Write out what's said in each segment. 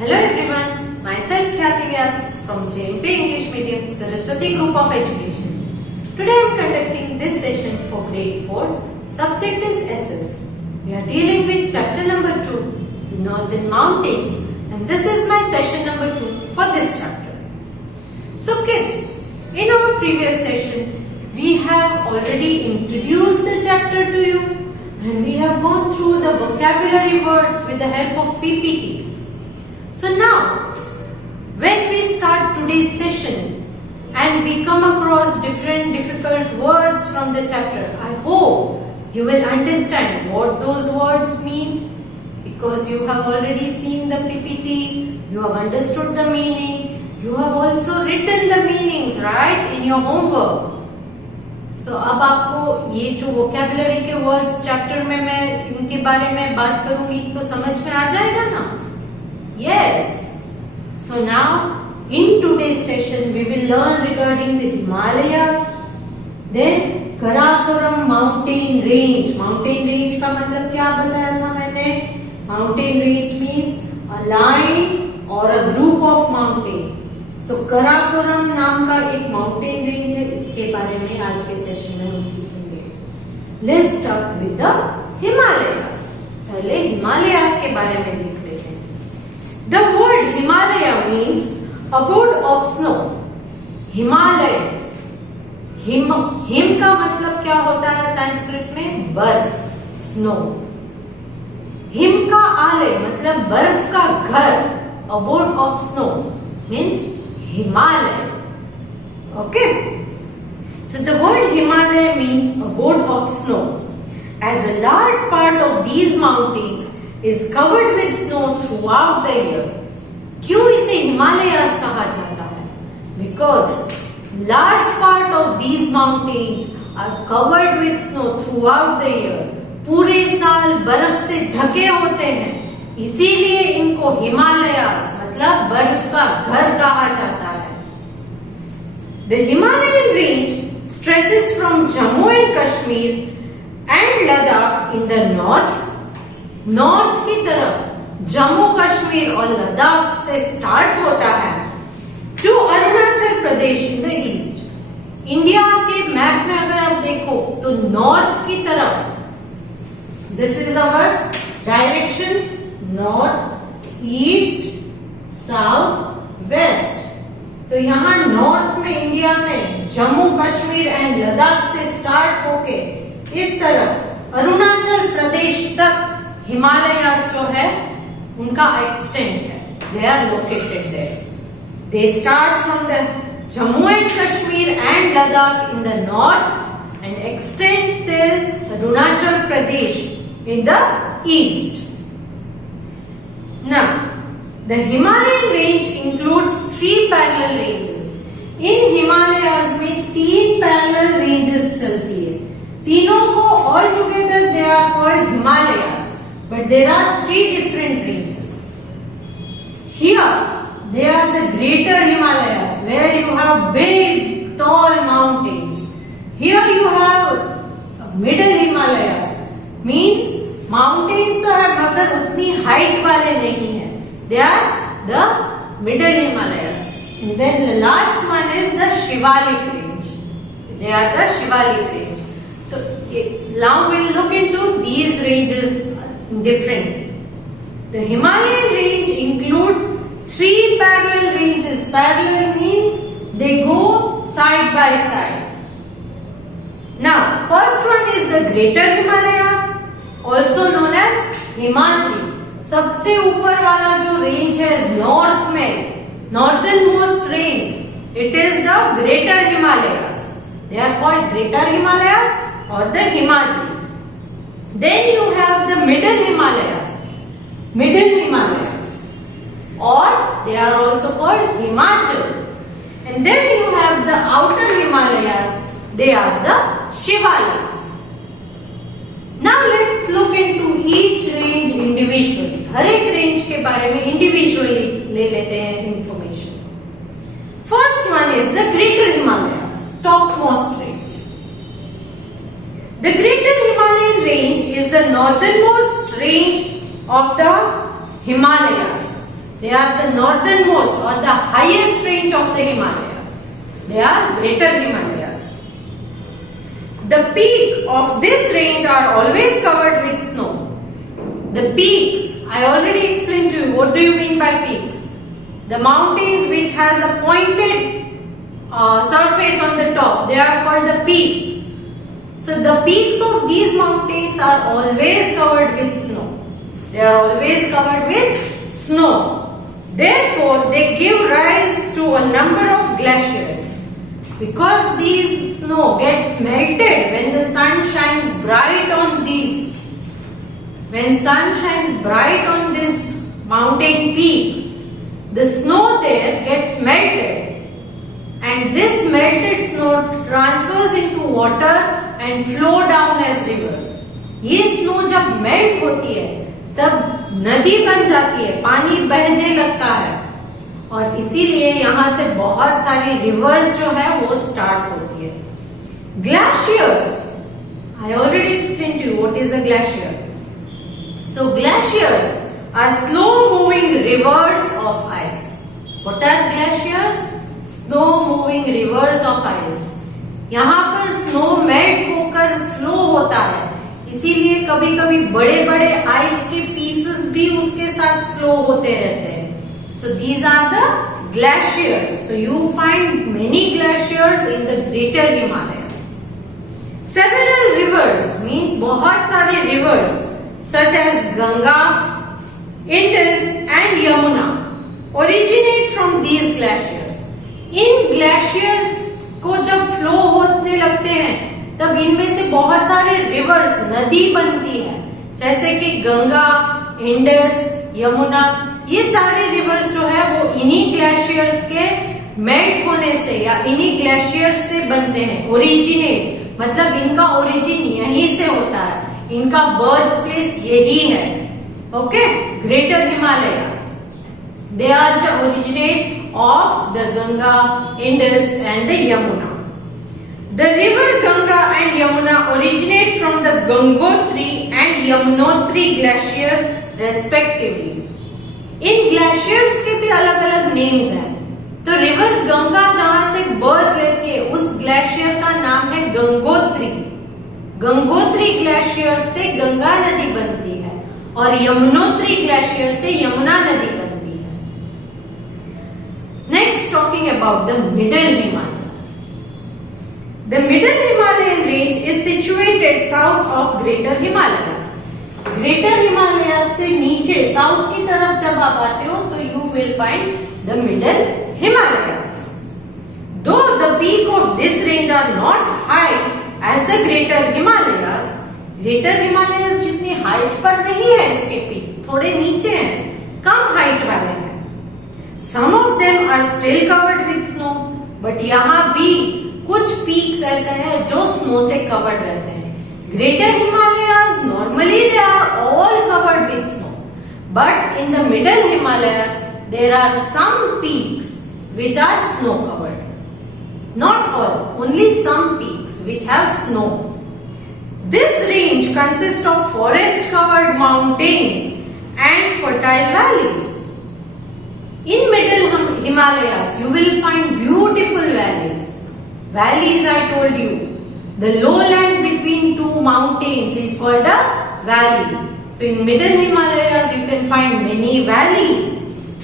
Hello everyone, myself Khyati Vyas from JMP English Medium Saraswati Group of Education. Today I am conducting this session for grade 4. Subject is SS. We are dealing with chapter number 2, the Northern Mountains, and this is my session number 2 for this chapter. So kids, in our previous session, we have already introduced the chapter to you and we have gone through the vocabulary words with the help of PPT. So now, when we start today's session and we come across different difficult words from the chapter, I hope you will understand what those words mean, because you have already seen the PPT, you have understood the meaning, you have also written the meanings, right, in your homework. So अब आपको ये जो vocabulary के words chapter में मैं इनके बारे में बात करूंगी तो समझ में आ जाएगा ना? Yes. So now in today's session we will learn regarding the Himalayas, then Karakoram mountain range. Mountain range का मतलब क्या बताया था मैंने? Mountain range means a line or a group of mountain. So Karakoram नाम का एक mountain range है, इसके बारे में आज के सेशन में हम सीखेंगे. Let's start with the Himalayas. पहले Himalayas के बारे में देख लेते हैं. The word Himalaya means abode of snow. Himalay. Him का मतलब क्या होता है संस्कृत में? बर्फ, स्नो. हिम का आलय मतलब बर्फ का घर. Abode of snow means Himalaya. Okay. So the word Himalaya means abode of snow. As a large part of these mountains is covered with snow throughout the year. क्यों इसे हिमालयास कहा जाता है? Because large part of these mountains are covered with snow throughout the year. पूरे साल बर्फ से ढके होते हैं, इसीलिए इनको हिमालयास मतलब बर्फ का घर कहा जाता है. The Himalayan range stretches from Jammu and Kashmir and Ladakh in the north. North की तरफ जम्मू कश्मीर और लद्दाख से स्टार्ट होता है to Arunachal Pradesh in the east. India के मैप में अगर आप देखो तो नॉर्थ की तरफ, this is our directions, north, east, south, west. तो यहाँ नॉर्थ में इंडिया में जम्मू कश्मीर एंड लद्दाख से स्टार्ट होके इस तरफ अरुणाचल प्रदेश तक हिमालयास जो है उनका एक्सटेंट है. They are located there. They start from the Jammu and Kashmir and Ladakh in the north and extend till Arunachal Pradesh in the east. Now the Himalayan range includes 3 parallel ranges. In Himalayas में 3 पैरेलल रेंजेस चलती है. तीनों को all together they are called Himalayas. But there are 3 different ranges. Here, they are the greater Himalayas, where you have big, tall mountains. Here you have middle Himalayas, means mountains तो है मगर उतनी height वाले नहीं हैं. They are the middle Himalayas. And then the last one is the Shivalik range. They are the Shivalik range. So now we'll look into these ranges differently. The Himalayan range include 3 parallel ranges. Parallel means they go side by side. Now, first one is the Greater Himalayas, also known as Himadri. सबसे ऊपर वाला जो range है north में, northern most range, it is the Greater Himalayas. They are called Greater Himalayas or the Himadri. Then you have the middle Himalayas, or they are also called Himachal. And then you have the outer Himalayas, they are the Shivaliks. Now let's look into each range individually. हर एक range के बारे में individually ले लेते हैं information. First one is the Greater Himalayas, topmost range. The Greater Himalayan range is the northernmost range of the Himalayas. They are the northernmost or the highest range of the Himalayas. They are Greater Himalayas. The peak of this range are always covered with snow. The peaks, I already explained to you. What do you mean by peaks? The mountains which has a pointed surface on the top, they are called the peaks. So the peaks of these mountains are always covered with snow. They are always covered with snow. Therefore, they give rise to a number of glaciers. Because these snow gets melted when the sun shines bright on these. When sun shines bright on these mountain peaks, the snow there gets melted. And this melted snow transfers into water and flow down as river. ये snow जब melt होती है तब नदी बन जाती है, पानी बहने लगता है और इसीलिए यहाँ से बहुत सारी रिवर्स जो है वो स्टार्ट होती है. Glaciers, I already explained to you what is a glacier. So glaciers are slow moving rivers of ice. What are glaciers? Slow moving rivers of ice. यहाँ पर स्नो मेल्ट होकर फ्लो होता है, इसीलिए कभी कभी बड़े बड़े आइस के पीसेस भी उसके साथ फ्लो होते रहते हैं. So these are the glaciers. So you find many glaciers in the Greater Himalayas. Several rivers means बहुत सारे rivers such as Ganga, Indus and Yamuna originate from these glaciers. In glaciers को जब flow होने लगते हैं तब इनमें से बहुत सारे रिवर्स नदी बनती है, जैसे कि गंगा, इंडस, यमुना. ये सारे रिवर्स जो है वो इन्हीं ग्लेशियर्स के मेल्ट होने से या इन्हीं ग्लेशियर्स से बनते हैं. ओरिजिनेट मतलब इनका ओरिजिन यहीं से होता है, इनका बर्थ प्लेस यही है. Okay, greater Himalayas, they are the originate of the Ganga, Indus and the Yamuna. The river Ganga and Yamuna originate from the Gangotri and Yamunotri glacier respectively. In glaciers के भी अलग अलग नेम्स हैं. तो river Ganga जहां से बर्थ लेती है उस ग्लेशियर का नाम है गंगोत्री. गंगोत्री ग्लेशियर से गंगा नदी बनती है और यमुनोत्री ग्लेशियर से यमुना नदी बनती है. Next talking about the middle Himalayas. The middle Himalayan range is situated south of greater Himalayas. Greater Himalayas से नीचे साउथ की तरफ जब आप आते हो तो you will find the middle Himalayas. Though the peak of this range are not high as the greater Himalayas. Greater Himalayas जितनी हाइट पर नहीं है, इसके पीक थोड़े नीचे हैं, कम हाइट वाले हैं. Some of them are still covered with snow. But यहाँ भी कुछ पीक्स ऐसे हैं जो स्नो से कवर्ड रहते हैं. Greater Himalayas normally they are all covered with snow, but in the middle Himalayas there are some peaks which are snow covered. Not all, only some peaks which have snow. This range consists of forest covered mountains and fertile valleys. In middle Himalayas you will find beautiful valleys. Valleys, I told you. The lowland between two mountains is called a valley. So in middle Himalayas you can find many valleys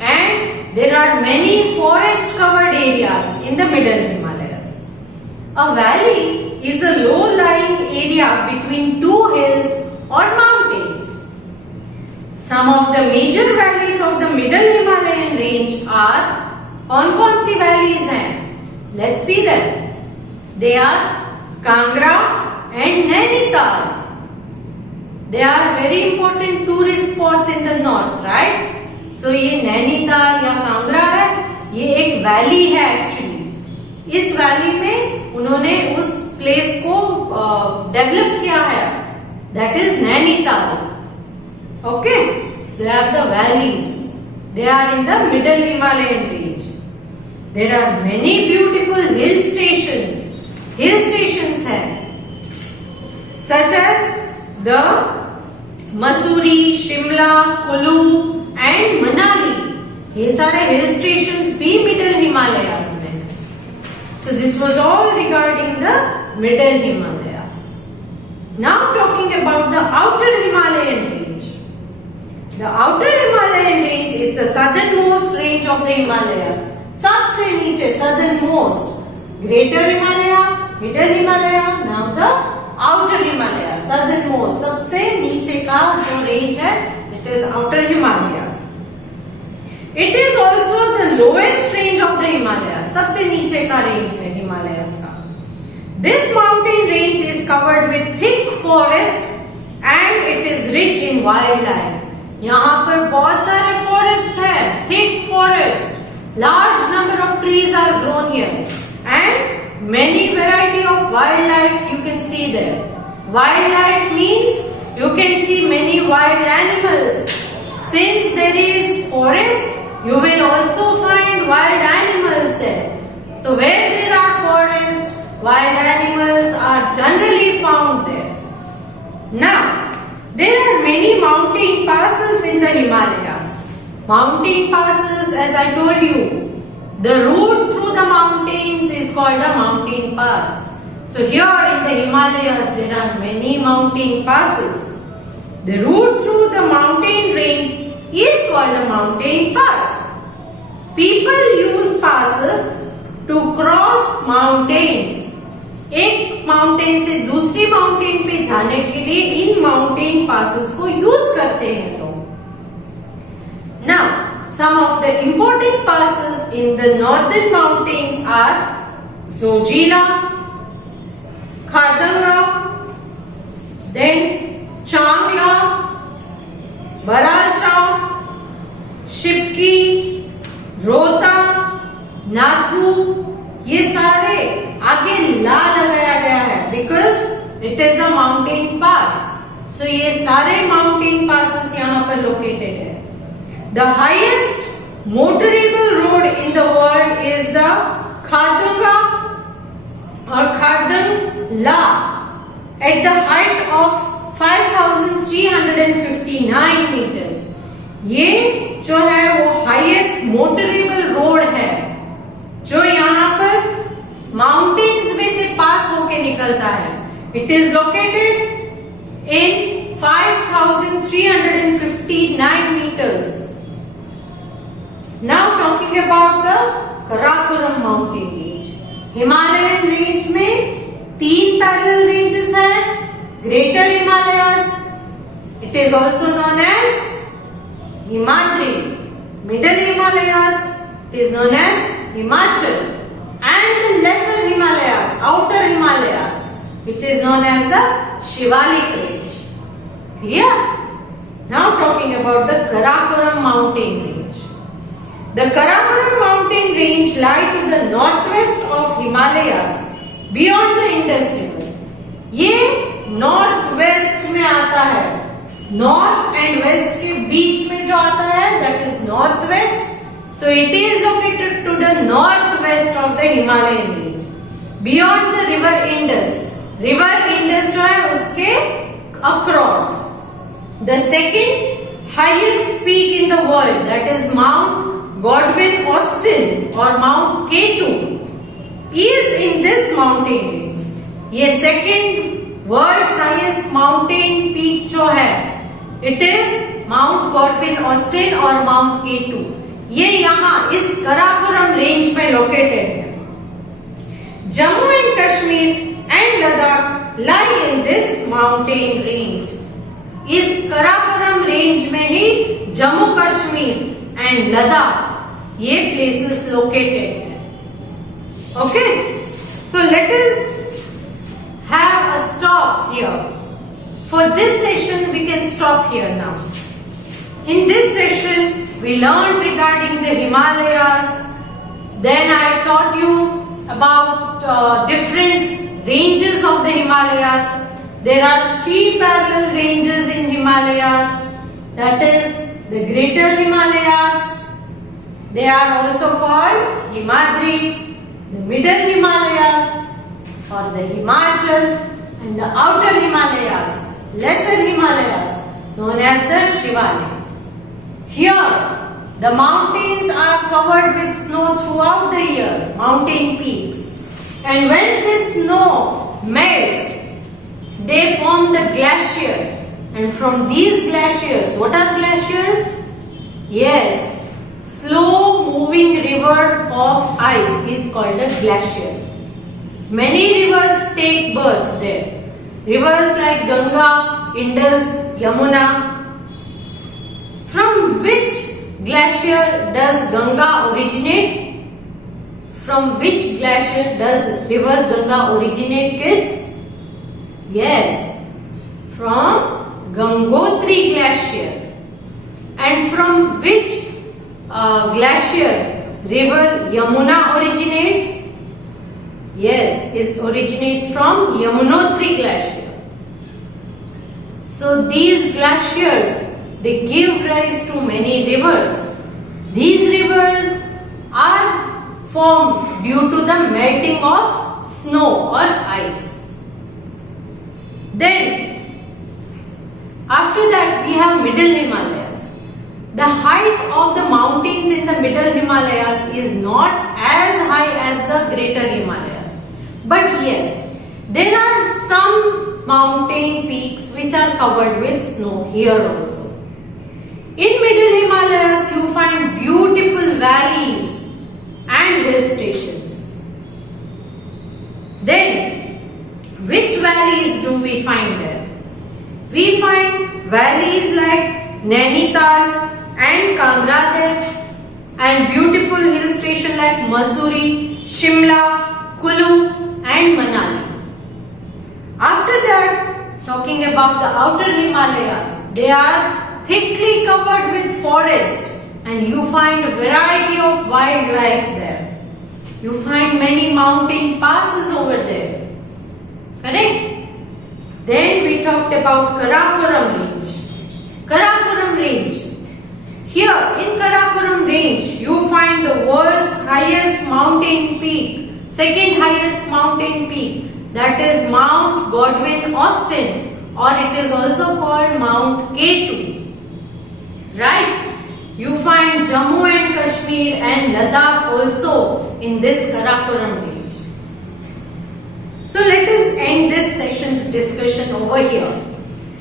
and there are many forest covered areas in the middle Himalayas. A valley is a low lying area between two hills or mountains. Some of the major valleys of the middle Himalayan range are, कौन सी valleys हैं? Let's see them. They are Kangra and Nainital. They are very important tourist spots in the north, right? So ये नैनीताल या कांगड़ा है, ये एक valley है actually. इस valley में उन्होंने उस प्लेस को डेवलप किया है, that is Nainital. Okay, they are the valleys. They are in the middle Himalayan range. There are many beautiful hill stations. Hill stations हैं such as the Mussoorie, Shimla, Kullu and Manali. ये सारे hill stations भी middle Himalayas में है. So this was all regarding the middle Himalayas. Now talking about the outer Himalayan range. The outer Himalayan range is the southernmost range of the Himalayas. सबसे नीचे southernmost. Greater Himalaya, middle Himalaya, now the outer Himalaya, southernmost. सबसे नीचे का जो range है, it is outer Himalayas. It is also the lowest range of the Himalayas. सबसे नीचे का range है Himalayas का. This mountain range is covered with thick forest and it is rich in wildlife. यहाँ पर बहुत सारे forest है, thick forest. Large number of trees are grown here and many variety of wildlife you can see there. Wildlife means you can see many wild animals. Since there is forest, you will also find wild animals there. So where there are forests, wild animals are generally found there. Now, there are many mountain passes in the Himalayas. Mountain passes, as I told you, the route through the mountains is called a mountain pass. So here in the Himalayas there are many mountain passes. The route through the mountain range is called a mountain pass. People use passes to cross mountains. एक mountain से दूसरी mountain पे जाने के लिए in mountain passes को use करते हैं लोग. Now, some of the important passes in the northern mountains are Zojila, Khardanga, then Changla, Baralcha, Shipki, Rohta, Nathu. ये सारे आगे ला लगाया गया है because it is a mountain pass. So ये सारे mountain passes यहाँ पर located है. The highest motorable road in the world is the Khardanga or Khardang-La at the height of 5,359 meters. ये जो है वो highest motorable road है जो यहाँ पर माउंटेन्स में से पास होके निकलता है. It is located in 5,359 meters. Now talking about the Karakoram mountain range. Himalayan range में 3 parallel ranges हैं. Greater Himalayas. It is also known as Himadri. Middle Himalayas. It is known as Himachal. And the lesser Himalayas, outer Himalayas, which is known as the Shivalik range. Clear? Now talking about the Karakoram mountain range. The Karakoram mountain range lie to the northwest of Himalayas beyond the Indus River. ये northwest में आता है. North and west के बीच में जो आता है that is northwest. So it is located to the northwest of the Himalayan range, beyond the river Indus. River Indus जो है उसके across. The second highest peak in the world, that is Mount Godwin Austen or Mount K2, is in this mountain range. ये second world's highest mountain peak जो है, it is Mount Godwin Austen or Mount K2. ये यहाँ इस Karakoram range में located है. Jammu and Kashmir and Ladakh lie in this mountain range. इस Karakoram range में ही जम्मू कश्मीर एंड लद्दाख ये प्लेसेस लोकेटेड है. Okay, so let us have a stop here. For this session we can stop here now. In this session, we learned regarding the Himalayas. Then I taught you about different ranges of the Himalayas. There are 3 parallel ranges in Himalayas. That is the Greater Himalayas. They are also called Himadri, the Middle Himalayas or the Himachal, and the Outer Himalayas, Lesser Himalayas, known as the Shivaliks. Here, The mountains are covered with snow throughout the year, mountain peaks. And when this snow melts, they form the glacier. And from these glaciers, what are glaciers? Yes, slow moving river of ice is called a glacier. Many rivers take birth there. Rivers like Ganga, Indus, Yamuna. From which glacier does Ganga originate? From which glacier does river Ganga originate, kids? Yes, from Gangotri glacier. And from which glacier river Yamuna originates? Yes, it originates from Yamunotri glacier. So these glaciers, they give rise to many rivers. These rivers are formed due to the melting of snow or ice. Then, after that we have Middle Himalayas. The height of the mountains in the Middle Himalayas is not as high as the Greater Himalayas. But yes, there are some mountain peaks which are covered with snow here also. In Middle Himalayas, you find beautiful valleys and hill stations. Then, which valleys do we find there? We find valleys like Nainital and Kangra and beautiful hill stations like Mussoorie, Shimla, Kulu and Manali. After that, talking about the outer Himalayas, they are thickly covered with forest and you find a variety of wildlife there. You find many mountain passes over there. Correct? Then we talked about Karakoram range. Karakoram range. Here in Karakoram range, you find the world's highest mountain peak, second highest mountain peak, that is Mount Godwin Austen, or it is also called Mount K2. Right? You find Jammu and Kashmir and Ladakh also in this Karakoram range. So let us end this session's discussion over here.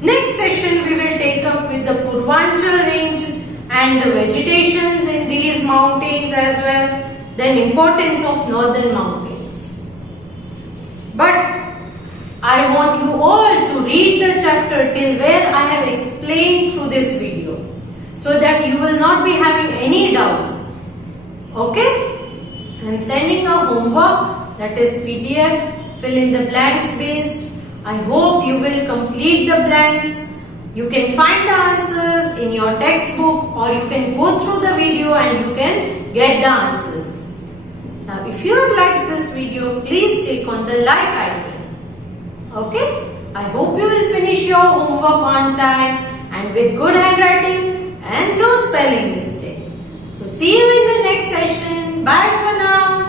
Next session we will take up with the Purvanchal range and the vegetations in these mountains as well, then importance of northern mountains. But I want you all to read the chapter till where I have explained through this video, so that you will not be having any doubts. Okay? I am sending a homework, that is PDF, fill in the blanks based. I hope you will complete the blanks. You can find the answers in your textbook or you can go through the video and you can get the answers. Now if you have liked this video, please click on the like icon. Okay? I hope you will finish your homework on time and with good handwriting and no spelling mistake. So see you in the next session. Bye for now.